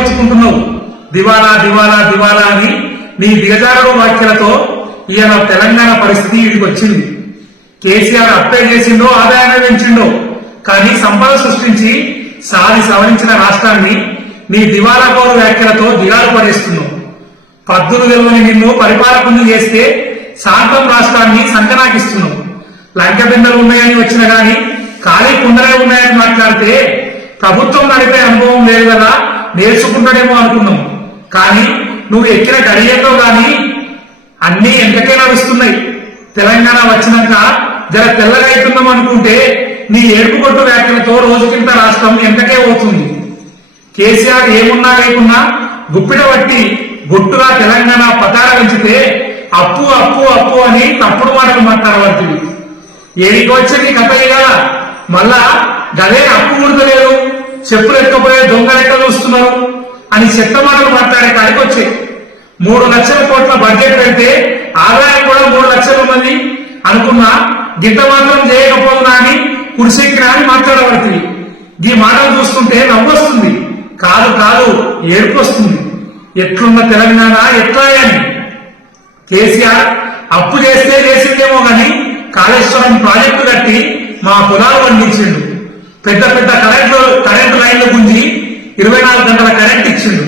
వచ్చుకుంటున్నావు. దివాలా దివాలా దివాలా అని నీ దిగజారుడు వ్యాఖ్యలతో ఇవాళ తెలంగాణ పరిస్థితి ఇదికి వచ్చింది. కేసీఆర్ అప్పే చేసిండో ఆదాయాన్ని పెంచిండో, కానీ సంపద సృష్టించి సవరించిన రాష్ట్రాన్ని నీ దివాలా కోరు వ్యాఖ్యలతో దిగాలు పడేస్తున్నావు. పద్దులు గెలవని నిన్ను పరిపాలకులు చేస్తే శాంతం రాష్ట్రాన్ని సంకనాకిస్తున్నావు. లంక బిందెలు ఉన్నాయని వచ్చిన గాని ఖాళీ కుండలే ఉన్నాయని మాట్లాడితే ప్రభుత్వం నడిపే అనుభవం లేదు కదా, నేర్చుకుంటాడేమో అనుకున్నాం. కానీ నువ్వు ఎక్కిన గడియల్లో గాని అన్ని ఎంతకే నడుస్తున్నాయి. తెలంగాణ వచ్చినాక జర తెల్లగా అవుతున్నాం అనుకుంటే నీ ఏడుపుగొట్టు వ్యాఖ్యలతో రోజుకింత రాష్ట్రం ఎంతకే అవుతుంది. కేసీఆర్ ఏమున్నా లేకున్నా గుప్పిట బట్టి గుట్టుగా తెలంగాణ పతార పెంచితే అప్పు అప్పు అప్పు అని తప్పుడు మాటలు మాట్లాడబడుతుంది. ఏడికి వచ్చే నీ కథ కదా, మళ్ళా గదే అప్పు ముడతలేదు, చెప్పులు ఎక్కపోయే దొంగ లెక్క చూస్తున్నారు అని చెత్త మాటలు మాట్లాడే కాడికి వచ్చాయి. 3 లక్షల కోట్ల బడ్జెట్ పెడితే ఆదాయం కూడా 3 లక్షలు ఉన్నది అనుకున్నా గిట్ట మాత్రం చేయకపోతున్నా అని కుడిసెక్కినా అని మాట్లాడబడుతుంది. ఈ మాటలు చూస్తుంటే నవ్వొస్తుంది, కాదు కాదు ఏడుపు వస్తుంది. ఎట్లున్న తెలంగాణ ఎట్లా అని. కేసీఆర్ అప్పు చేస్తే చేసిందేమో గాని కాళేశ్వరం ప్రాజెక్టు కట్టి మా పొలాలు పండించిండు. పెద్ద పెద్ద కరెంటు లైన్లు గుంజి 24 గంటల కరెంట్ ఇచ్చిండు.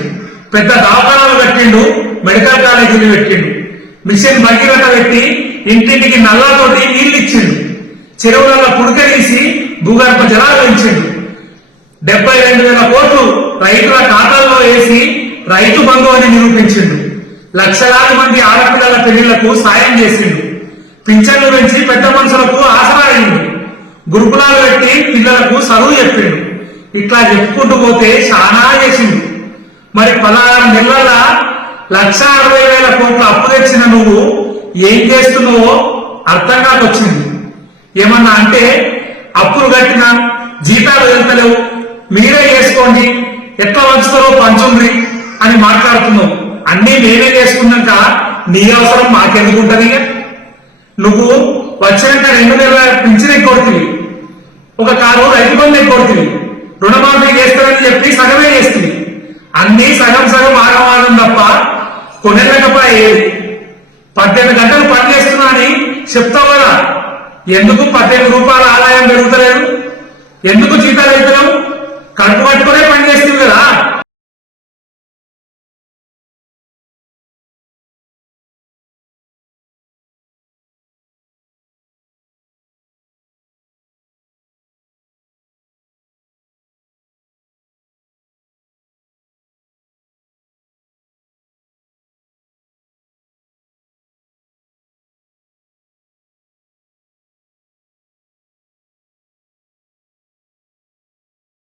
పెద్ద దవాఖానాలు పెట్టిండు, మెడికల్ కాలేజీలు పెట్టిండు. మిషన్ భగీరథ పెట్టి ఇంటింటికి నల్లాతోటి నీళ్లు ఇచ్చిండు. చెరువులలో పుడక తీసి భూగర్భ జలాలు పెంచిండు. 72,000 కోట్లు రైతుల ఖాతాల్లో వేసి రైతు బంధు అని నిరూపించిండు. లక్షలాది మంది ఆడపిల్లల పెళ్లిళ్లకు సాయం చేసిండు. పింఛన్లు పెంచి పెద్ద మనుషులకు ఆసరా అయింది. గురుకులాలు పెట్టి పిల్లలకు చదువు చెప్పిండు. ఇట్లా చెప్పుకుంటూ పోతే చాలా చేసిండు. మరి 16 నెలల 1,60,000 కోట్ల అప్పు తెచ్చిన నువ్వు ఏం చేస్తున్నావో అర్థం కాకొచ్చింది. ఏమన్నా అంటే అప్పులు కట్టినా జీతాలు వెళ్తలేవు, మీరే చేసుకోండి, ఎట్లా వంచుతారో పంచుండ్రి అని మాట్లాడుతున్నావు. అన్ని మేమే చేసుకున్నాక నీ అవసరం మాకెందుకుంటది? నువ్వు వచ్చినాక 2 నెలల పింఛన్ ఎక్కొడుతుంది, ఒక కారు రైతు బంధు ఎక్కొడుతుంది, రుణమాఫీ చేస్తారని చెప్పి సగమే చేస్తుంది. అన్ని సగం సగం ఆగమాగం తప్ప కొనలేకపోయే 18 గంటలు పని చేస్తున్నా అని చెప్తావు కదా. ఎందుకు 18 రూపాయల ఆదాయం పెరుగుతలేదు? ఎందుకు జీతాలు వెళ్తున్నావు? కడుపు పట్టుకునే పని చేస్తుంది కదా.